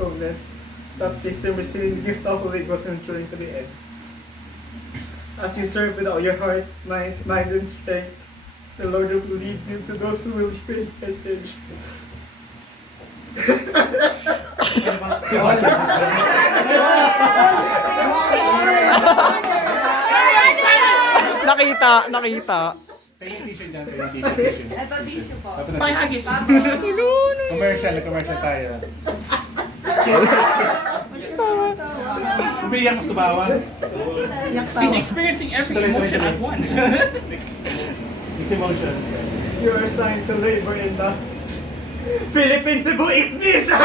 atonement. That this you receive the gift of Holy Ghost and enduring to the end. As you serve with all your heart, mind, and strength, the Lord will lead you to those who will hear His message. Nakita. Paying tissue dyan, paying tissue. Ito tissue po. Payagis. Commercial tayo. Umiyak ako tumawa. He's experiencing every emotion at once. It's emotion. You are assigned to labor in the Philippine Cebu Exhibition!